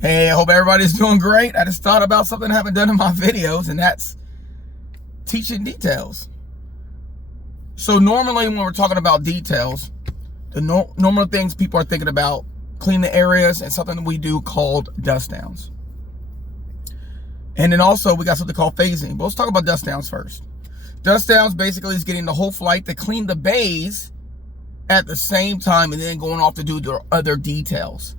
Hey, I hope everybody's doing great. I just thought about something I haven't done in my videos, and that's teaching details. So normally when we're talking about details, the normal things people are thinking about, clean the areas, and something that we do called dust downs. And then also we got something called phasing. But let's talk about dust downs first. Dust downs basically is getting the whole flight to clean the bays at the same time and then going off to do their other details.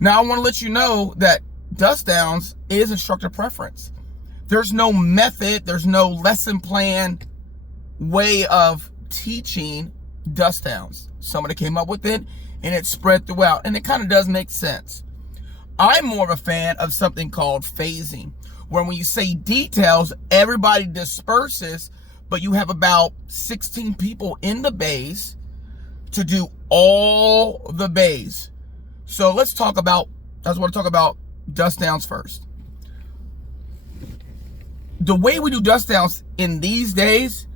Now, I want to let you know that dust downs is instructor preference. There's no method, there's no lesson plan way of teaching dust downs. Somebody came up with it and it spread throughout, and it kind of does make sense. I'm more of a fan of something called phasing, where when you say details, everybody disperses, but you have about 16 people in the bays to do all the bays. So let's talk about, I just want to talk about dust downs first. The way we do dust downs in these days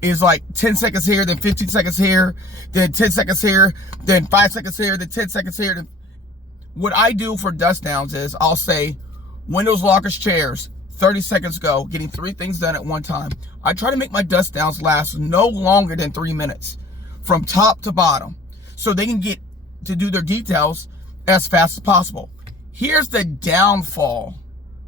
is like 10 seconds here, then 15 seconds here, then 10 seconds here, then 5 seconds here, then 10 seconds here. What I do for dust downs is I'll say windows, lockers, chairs, 30 seconds go, getting 3 things done at one time. I try to make my dust downs last no longer than 3 minutes from top to bottom, so they can get to do their details as fast as possible. Here's the downfall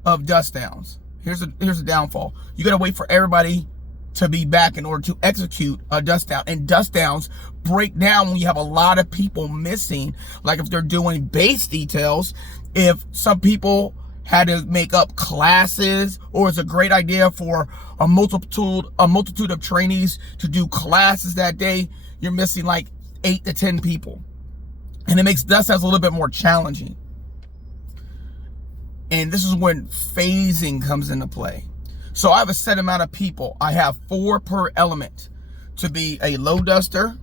of dust downs. Here's the downfall. You got to wait for everybody to be back in order to execute a dust down. And dust downs break down when you have a lot of people missing. Like if they're doing base details, if some people had to make up classes, or it's a great idea for a multitude of trainees to do classes that day, you're missing like 8 to 10 people. And it makes dust downs a little bit more challenging. And this is when phasing comes into play. So I have a set amount of people. I have 4 per element to be a low duster,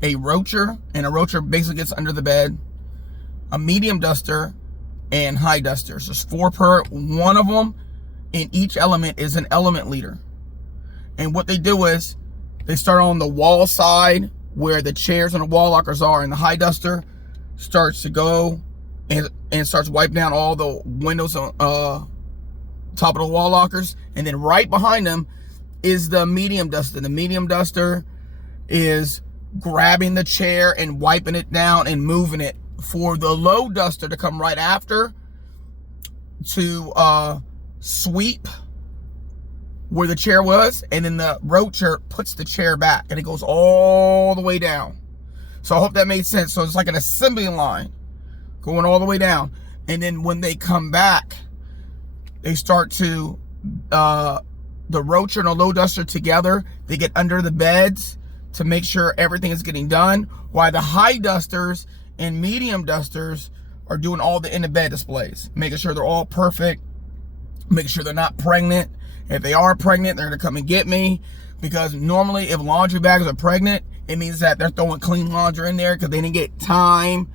a roacher, and a roacher basically gets under the bed, a medium duster, and high dusters. There's 4 per. One of them in each element is an element leader. And what they do is they start on the wall side where the chairs and the wall lockers are, and the high duster starts to go and starts wiping down all the windows on top of the wall lockers. And then right behind them is the medium duster. The medium duster is grabbing the chair and wiping it down and moving it for the low duster to come right after to sweep where the chair was, and then the roacher puts the chair back and it goes all the way down. So I hope that made sense. So it's like an assembly line going all the way down, and then when they come back, they start to the roacher and the low duster together, they get under the beds to make sure everything is getting done, while the high dusters and medium dusters are doing all the in the bed displays, making sure they're all perfect, making sure they're not pregnant. If they are pregnant, they're gonna come and get me, because normally if laundry bags are pregnant, it means that they're throwing clean laundry in there because they didn't get time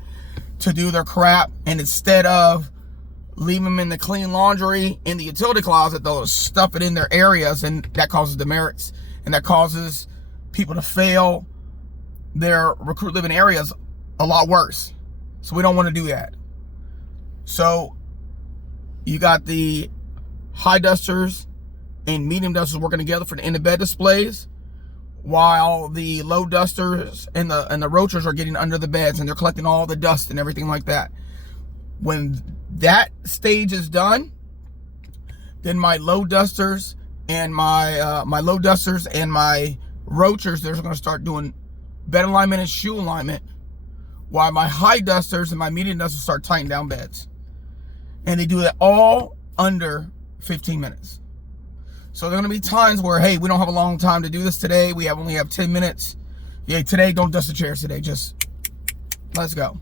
to do their crap. And instead of leaving them in the clean laundry in the utility closet, they'll stuff it in their areas, and that causes demerits, and that causes people to fail their recruit living areas a lot worse. So we don't want to do that. So you got the high dusters and medium dusters working together for the in the bed displays, while the low dusters and the roachers are getting under the beds and they're collecting all the dust and everything like that. When that stage is done, then my low dusters and my roachers, they're going to start doing bed alignment and shoe alignment, while my high dusters and my medium dusters start tightening down beds. And they do that all under 15 minutes. So there are going to be times where, hey, we don't have a long time to do this today. We only have 10 minutes. Yeah, today, don't dust the chairs today. Just let's go.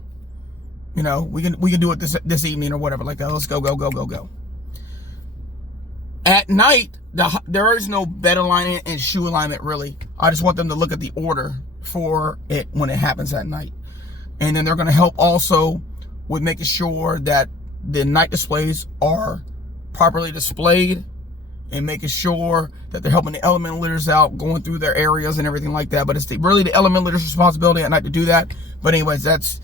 You know, we can do it this evening or whatever like that. Let's go. At night, there is no bed alignment and shoe alignment really. I just want them to look at the order for it when it happens at night. And then they're going to help also with making sure that the night displays are properly displayed, and making sure that they're helping the element leaders out, going through their areas and everything like that. But it's really the element leaders' responsibility at night to do that. But anyways, that's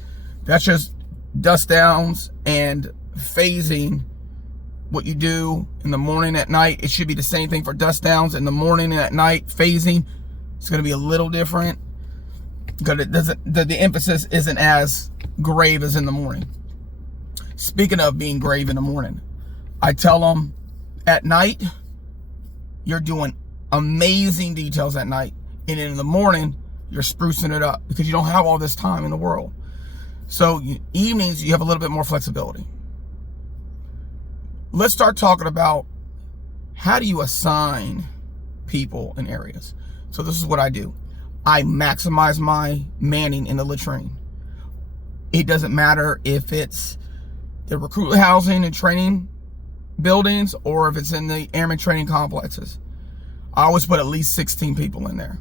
just dust downs and phasing what you do in the morning, at night. It should be the same thing for dust downs in the morning and at night. Phasing, it's going to be a little different because it doesn't, the emphasis isn't as grave as in the morning. Speaking of being grave in the morning, I tell them at night, you're doing amazing details at night. And in the morning, you're sprucing it up because you don't have all this time in the world. So evenings, you have a little bit more flexibility. Let's start talking about how do you assign people in areas. So this is what I do. I maximize my manning in the latrine. It doesn't matter if it's the recruit housing and training buildings or if it's in the airman training complexes. I always put at least 16 people in there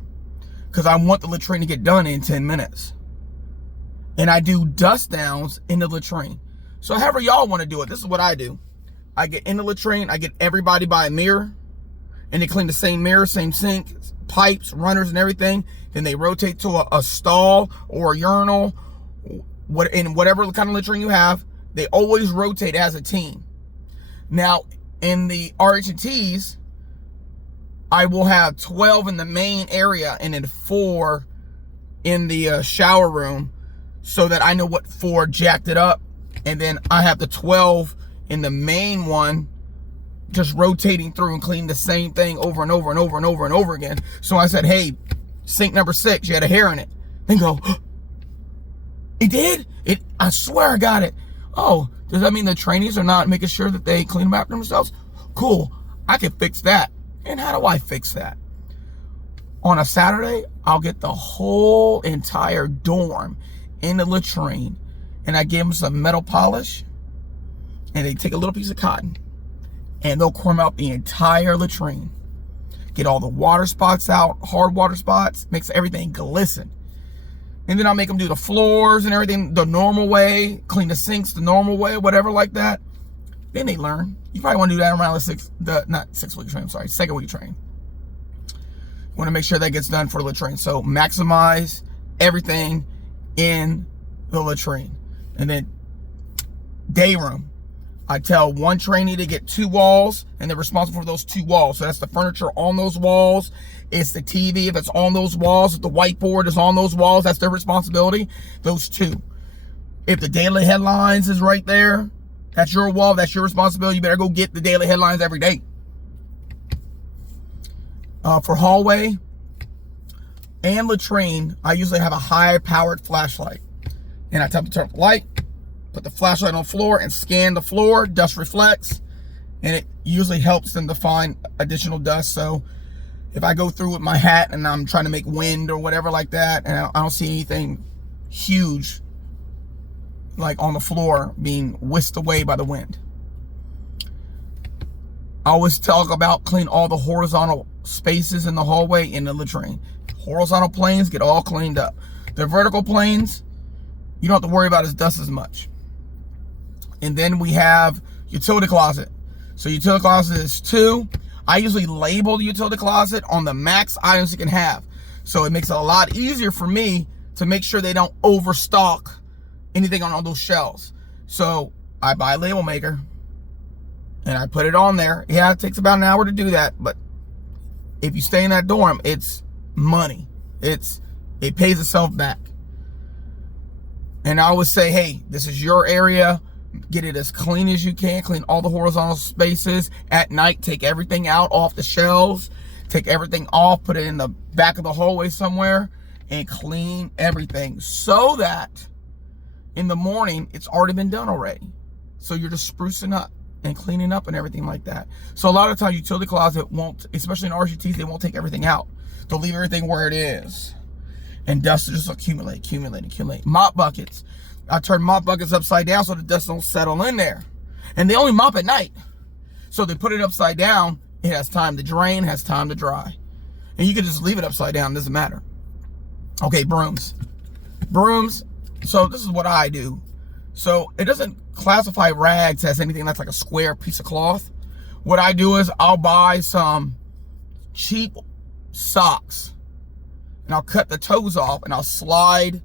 because I want the latrine to get done in 10 minutes. And I do dust downs in the latrine. So however y'all want to do it, this is what I do. I get in the latrine, I get everybody by a mirror, and they clean the same mirror, same sink, pipes, runners, and everything. Then they rotate to a stall or a urinal, in whatever kind of latrine you have. They always rotate as a team. Now, in the RH&Ts, I will have 12 in the main area and then 4 in the shower room so that I know what 4 jacked it up. And then I have the 12 in the main one just rotating through and cleaning the same thing over and over and over and over and over again. So I said, hey, sink number 6, you had a hair in it. Then go, it did? I swear I got it. Oh, does that mean the trainees are not making sure that they clean them after themselves? Cool, I can fix that. And how do I fix that? On a Saturday, I'll get the whole entire dorm in the latrine and I give them some metal polish and they take a little piece of cotton and they'll crumb out the entire latrine. Get all the water spots out, hard water spots, makes everything glisten. And then I'll make them do the floors and everything the normal way, clean the sinks the normal way, whatever like that. Then they learn. You probably want to do that around not 6 week training, sorry, 2nd week training. You want to make sure that gets done for the latrine. So maximize everything in the latrine. And then day room. I tell one trainee to get 2 walls and they're responsible for those 2 walls. So that's the furniture on those walls. It's the TV if it's on those walls. If the whiteboard is on those walls, that's their responsibility. Those 2. If the daily headlines is right there, that's your wall, that's your responsibility. You better go get the daily headlines every day. For hallway and latrine, I usually have a high-powered flashlight. And I tell them to turn up the light, put the flashlight on the floor, and scan the floor. Dust reflects, and it usually helps them to find additional dust. So if I go through with my hat and I'm trying to make wind or whatever like that, and I don't see anything huge like on the floor being whisked away by the wind. I always talk about clean all the horizontal spaces in the hallway in the latrine. Horizontal planes get all cleaned up. The vertical planes, you don't have to worry about as dust as much. And then we have utility closet. So utility closet is 2. I usually label the utility closet on the max items you can have. So it makes it a lot easier for me to make sure they don't overstock anything on all those shelves. So I buy a label maker and I put it on there. Yeah, it takes about an hour to do that, but if you stay in that dorm, it's money. It pays itself back. And I always say, hey, this is your area. Get it as clean as you can. Clean all the horizontal spaces. At night, take everything out off the shelves. Take everything off, put it in the back of the hallway somewhere, and clean everything so that in the morning, it's already been done already. So you're just sprucing up and cleaning up and everything like that. So a lot of times, utility closet won't, especially in RCTs, they won't take everything out. They'll leave everything where it is. And dust will just accumulate. Mop buckets. I turn mop buckets upside down so the dust don't settle in there. And they only mop at night. So they put it upside down. It has time to drain, has time to dry. And you can just leave it upside down, doesn't matter. Okay, brooms. Brooms, so this is what I do. So it doesn't classify rags as anything that's like a square piece of cloth. What I do is I'll buy some cheap socks. And I'll cut the toes off and I'll slide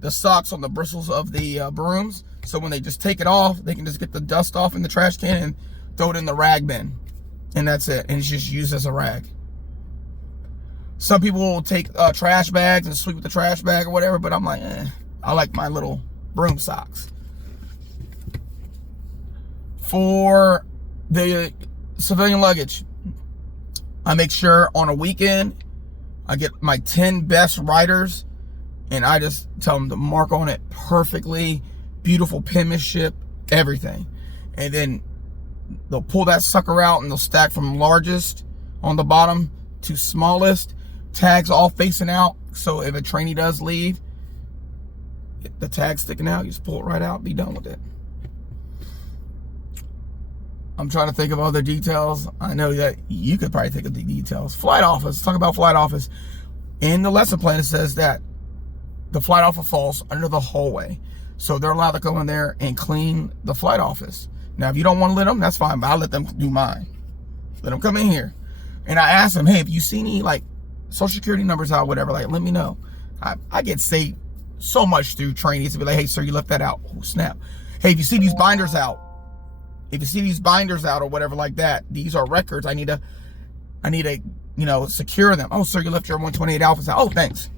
the socks on the bristles of the brooms So when they just take it off, they can just get the dust off in the trash can and throw it in the rag bin. And that's it. And it's just used as a rag. Some people will take trash bags and sweep with the trash bag or whatever, but I'm like, I like my little broom socks. For the civilian luggage, I make sure on a weekend, I get my 10 best riders, and I just tell them to mark on it perfectly, beautiful penmanship, everything. And then they'll pull that sucker out and they'll stack from largest on the bottom to smallest, tags all facing out. So if a trainee does leave, the tag sticking out, you just pull it right out, be done with it. I'm trying to think of other details. I know that you could probably think of the details. Flight office, let's talk about flight office. In the lesson plan, it says that the flight office falls under the hallway. So they're allowed to go in there and clean the flight office. Now, if you don't want to let them, that's fine, but I'll let them do mine. Let them come in here. And I asked them, hey, if you see any like social security numbers out, whatever, like let me know. I get saved so much through trainees to be like, hey, sir, you left that out. Oh, snap. Hey, if you see these binders out, or whatever like that, these are records. I need to, you know, secure them. Oh, sir, you left your 128 alphas out. Oh, thanks.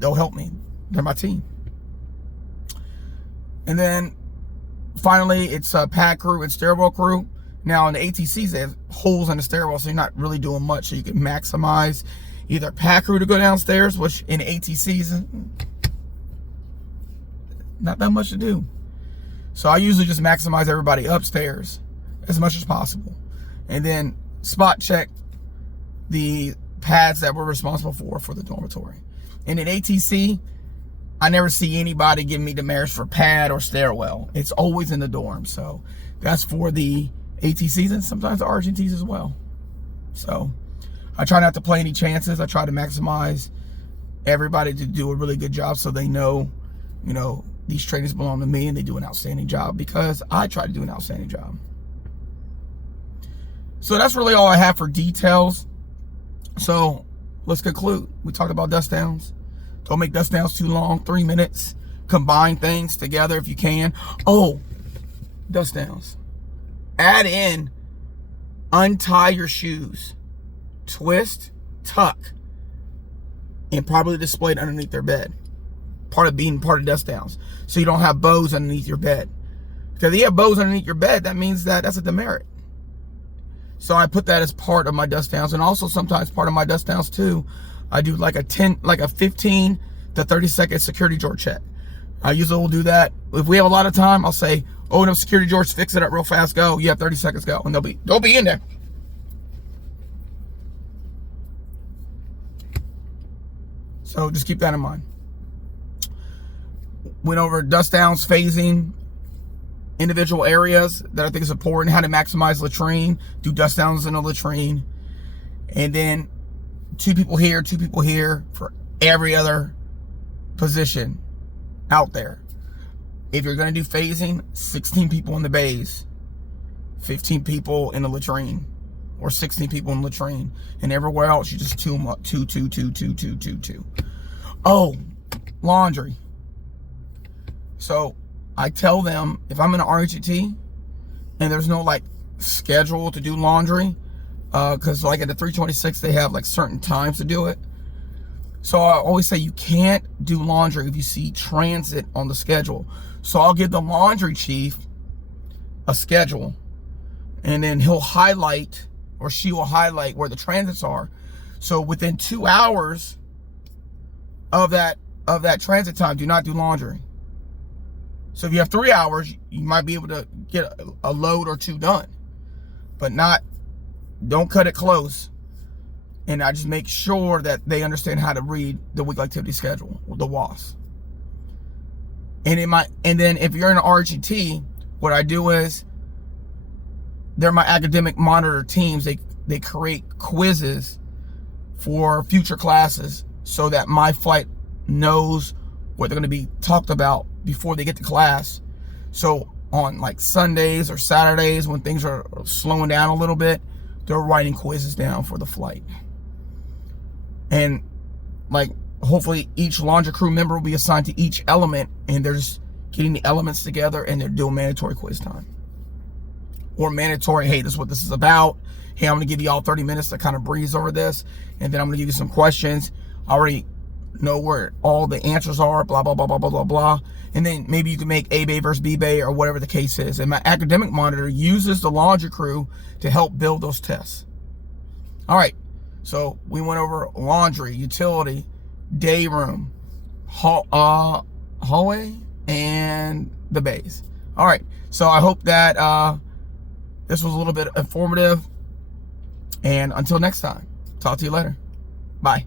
They'll help me. They're my team. And then finally, it's pad crew and stairwell crew. Now in the ATCs, they have holes in the stairwell, so you're not really doing much. So you can maximize either pad crew to go downstairs, which in ATCs, not that much to do. So I usually just maximize everybody upstairs as much as possible. And then spot check the pads that we're responsible for the dormitory. And in ATC, I never see anybody giving me demerits for pad or stairwell. It's always in the dorm. So that's for the ATCs and sometimes the RGTs as well. So I try not to play any chances. I try to maximize everybody to do a really good job so they know, you know, these trainings belong to me and they do an outstanding job because I try to do an outstanding job. So that's really all I have for details. So let's conclude. We talked about dust downs. Don't make dust downs too long, 3 minutes. Combine things together if you can. Oh, dust downs. Add in, untie your shoes, twist, tuck, and probably display it underneath their bed. Part of dust downs. So you don't have bows underneath your bed. Because if you have bows underneath your bed, that means that that's a demerit. So I put that as part of my dust downs. And also sometimes part of my dust downs too, I do like a 15 to 30 second security drawer check. I usually will do that. If we have a lot of time, I'll say, oh, no, security drawers, fix it up real fast, go. You have 30 seconds, go. And they'll be in there. So just keep that in mind. Went over dust downs, phasing, individual areas that I think is important, how to maximize latrine, do dust downs in a latrine. And then 2 people here for every other position out there. If you're going to do phasing, 16 people in the bays, 15 people in the latrine, or 16 people in the latrine. And everywhere else, you just 2 them up. 2. Oh, laundry. So I tell them if I'm in an RHT and there's no like schedule to do laundry, because like at the 326 they have like certain times to do it. So I always say you can't do laundry if you see transit on the schedule. So I'll give the laundry chief a schedule, and then he'll highlight, or she will highlight where the transits are. So within 2 hours of that transit time, do not do laundry. So if you have 3 hours, you might be able to get a load or 2 done, but don't cut it close. And I just make sure that they understand how to read the weekly activity schedule, the WAS. And then if you're in an RGT, what I do is, they're my academic monitor teams. They create quizzes for future classes so that my flight knows what they're going to be talked about before they get to class. So on like Sundays or Saturdays when things are slowing down a little bit, they're writing quizzes down for the flight. And like hopefully each laundry crew member will be assigned to each element, and they're just getting the elements together, and they're doing mandatory quiz time. Or mandatory, hey, this is what this is about. Hey, I'm going to give you all 30 minutes to kind of breeze over this, and then I'm going to give you some questions. I already know where all the answers are, blah, blah, blah, blah, blah, blah, blah. And then maybe you can make A-Bay versus B-Bay or whatever the case is. And my academic monitor uses the laundry crew to help build those tests. All right, so we went over laundry, utility, day room, hallway, and the bays. All right, so I hope that this was a little bit informative. And until next time, talk to you later. Bye.